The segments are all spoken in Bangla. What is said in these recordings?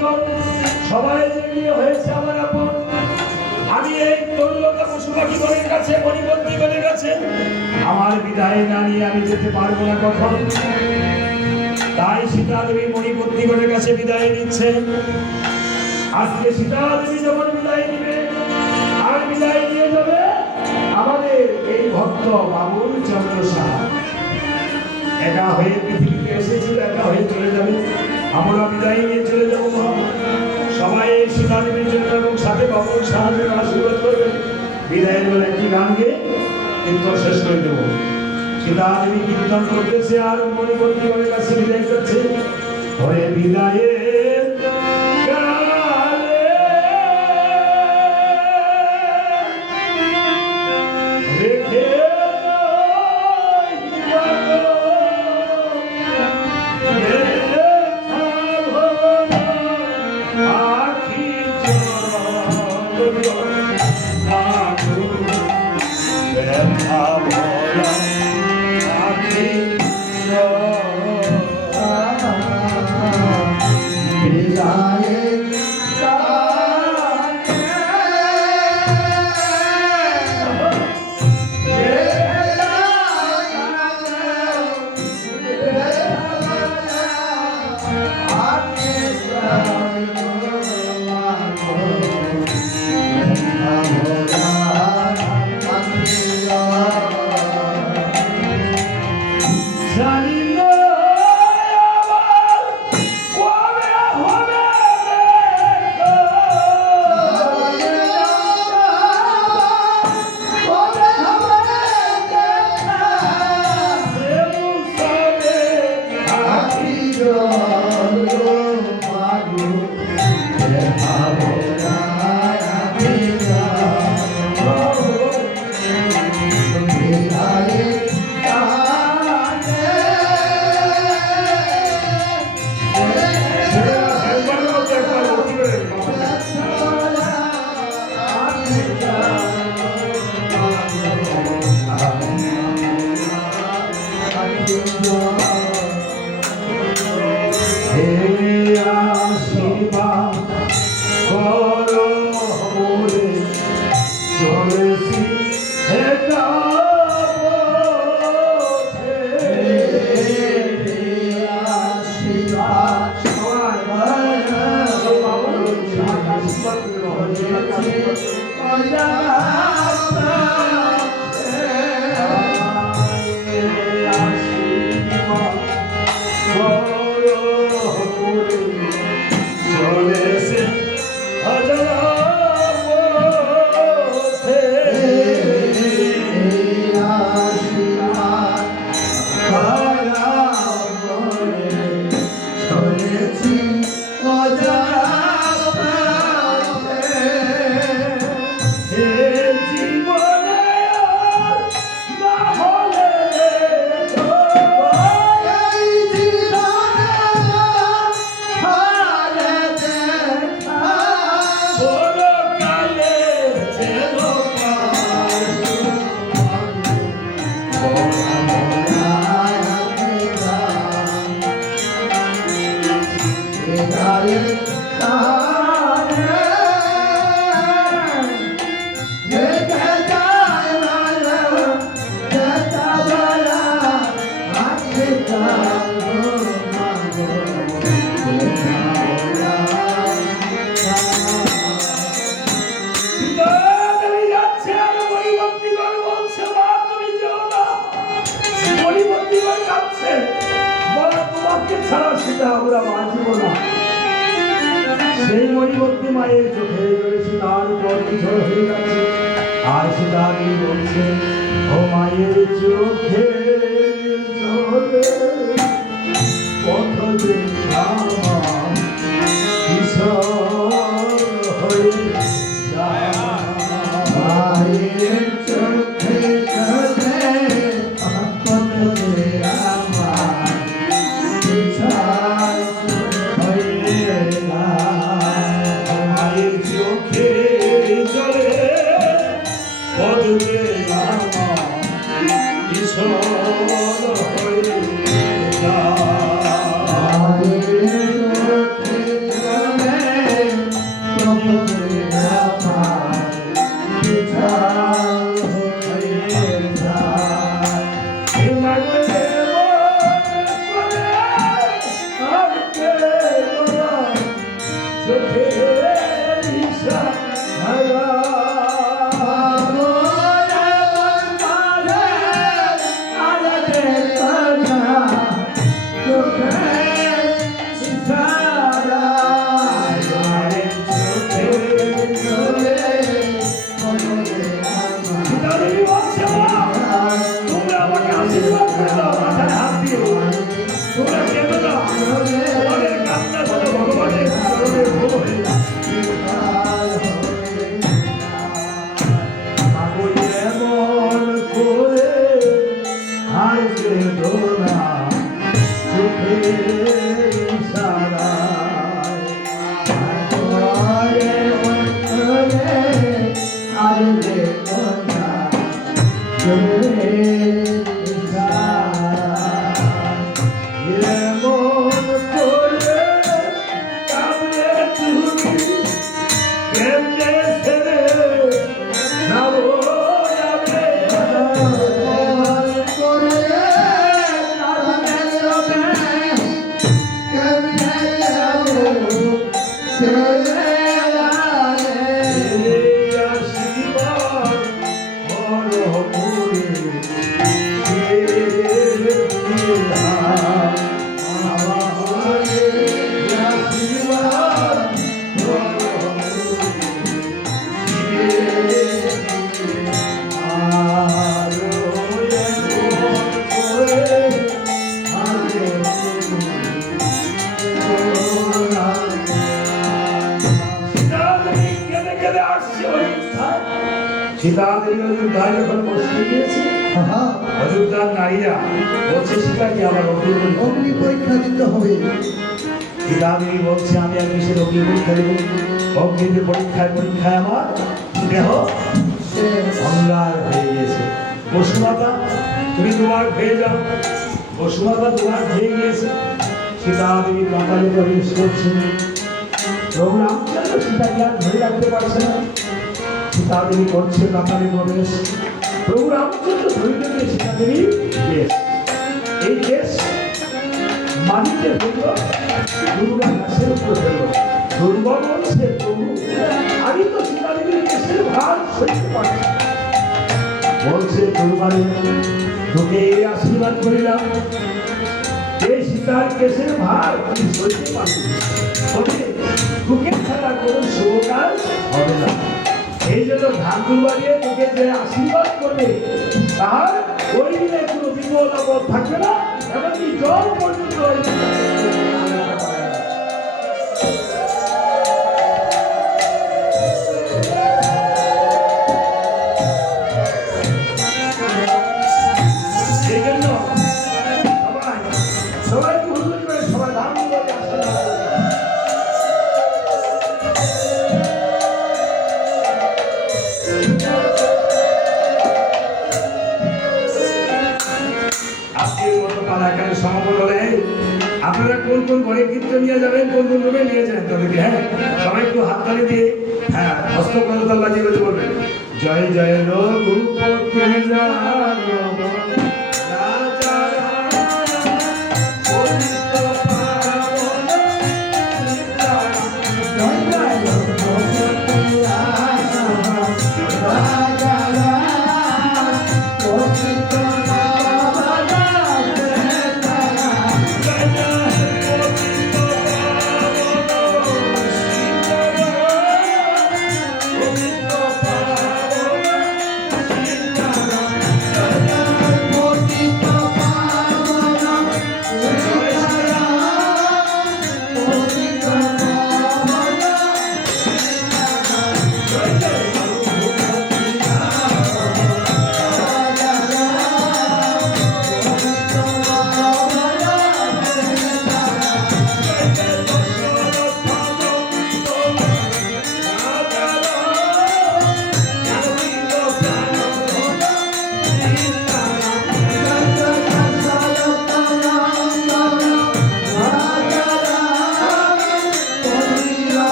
সখীগণ সবাই যে নিয়ে হয়েছে আমার আপন। আমি এই তরুলতা পশু পাখিগণের কাছে মণিবন্দিগণের কাছে আমার বিদায় না নিয়ে আমি যেতে পারবো না কখন। তাই সীতা দেবী মণিবন্দিগণের কাছে বিদায় নিচ্ছে। আজকে সীতা দেবী যখন বিদায় নিবে আর বিদায় নিয়ে যাবে আমাদের এই ভক্ত বাবুল চন্দ্র সাহা। একা হয়ে পৃথিবীতে এসেছিল, একা হয়ে চলে যাবে। আমরা বিদায় নিয়ে চলে যাবো। সবাই সীতা দেবীর জন্য এবং সাথে বাবুল সাহায্যের আশীর্বাদ করবে। বিদায়ের বেলা একটি গান গেয়ে কীর্তন শেষ করে দেবো। সীতা দেবী কীর্তন করতেছে আর মণিবন্দিগণের কাছে বিদায় করছে। হয়ে বিদায়ের সেই মণিবন্দি মায়ের চোখে রয়েছে তার উপর ঝড় হয়ে যাচ্ছে। আর সে দাঁড়িয়ে বলছে, ও মায়ের চোখে পথ দেখলাম হয়ে যায়। মায়ের চোখে সীতা দেবী অযোধ্যায় যখন বসতে গিয়েছে, অযোধ্যার নারীরা বলছে সীতাকে আবার অগ্নি পরীক্ষা দিতে হবে। সীতা দেবী বলছে আমি আর কিসের অগ্নি পরীক্ষা দেবো? অগ্নিতে পরীক্ষায় পরীক্ষায় আমার দেহ অঙ্গার হয়ে গিয়েছে। বসুমাতা তুমি তোমার হয়ে যাও। বসুমাতা তোমার হয়ে গিয়েছে। সীতা দেবী পাতালে প্রবেশ করছেন। প্রভু রামচন্দ্র সীতাকে আর ধরে রাখতে পারছে না। সীতা দেবী করছে পাতালে প্রবেশ। প্রভু রামচন্দ্র ধরে রেখে সীতা দেবী বেশ এই দেশ মাটিতে ফেলল, দুর্গা গাছের উপর ফেলল। দুর্গা বলছে প্রভু আমি তো সীতা দেবীর দেশের ভার সইতে পারছি না। বলছে দুর্বারে তোকে আশীর্বাদ করিলাম, এই সীতার কেসের ভার তুমি সইতে পারবি, তবে তোকে ছাড়া কোনো শুভ কাজ হবে না। এই জন্য ঠাকুর বাড়িয়ে তোকে যে আশীর্বাদ করবে তার ওই দিনে কোনো বিপদ আপদ থাকবে না, এমনকি জল পর্যন্ত এই জন্য সবাই হুজুর করে সবাই ঠাকুর বাড়ি আশীর্বাদ সমাপন হলে আপনারা কোন কোন ঘরে কীর্তন নিয়ে যাবেন, কোন কোন রুমে নিয়ে যাবেন তাদেরকে। হ্যাঁ, সবাই একটু হাততালি দিয়ে হ্যাঁ হস্ত করতাল বাজিয়ে বলতে বলবেন জয় জয় রঘুপতি রাঘব রাজা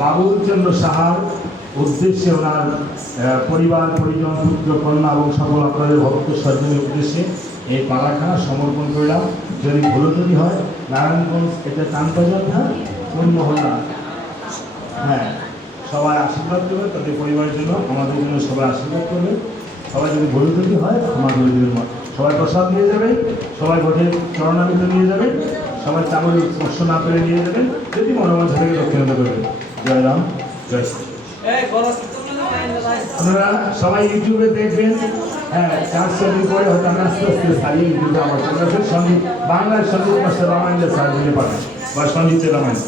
বাবুলচন্দ্র সাহার উদ্দেশ্যে ওনার পরিবার পরিজন পুত্র কন্যা এবং সকল আপনাদের ভক্ত সজ্জনের উদ্দেশ্যে এই পালাখানা সমর্পণ করলাম। যদি ভুল যদি হয় নারায়ণগঞ্জ এটা চানবাজার ধার মহল্লা। হ্যাঁ, সবাই আশীর্বাদ করবে তাদের পরিবারের জন্য, আমাদের জন্য সবাই আশীর্বাদ করবে। সবাই যদি ভুল যদি হয় আমাদের জন্য সবাই প্রসাদ নিয়ে যাবেন, সবাই ভোটের চরণামিত নিয়ে যাবেন, সবাই চামড়ের স্পর্শ না পেরে নিয়ে যাবেন, যদি মনোবাঞ্ছা থেকে দক্ষিণতা করবেন। জয় রাম, জয় শ্রী। আপনারা সবাই ইউটিউবে দেখবেন। হ্যাঁ, 400 দিন পরে হয়তো আমরা আস্তে আস্তে সারিয়ে ইউটিউবে আমার চলে আসবে। সঙ্গীত বাংলার সঙ্গীত মাস্টার রামায়ণের সার্ভিসে পাঠান বা সঙ্গীতের রামায়ণ।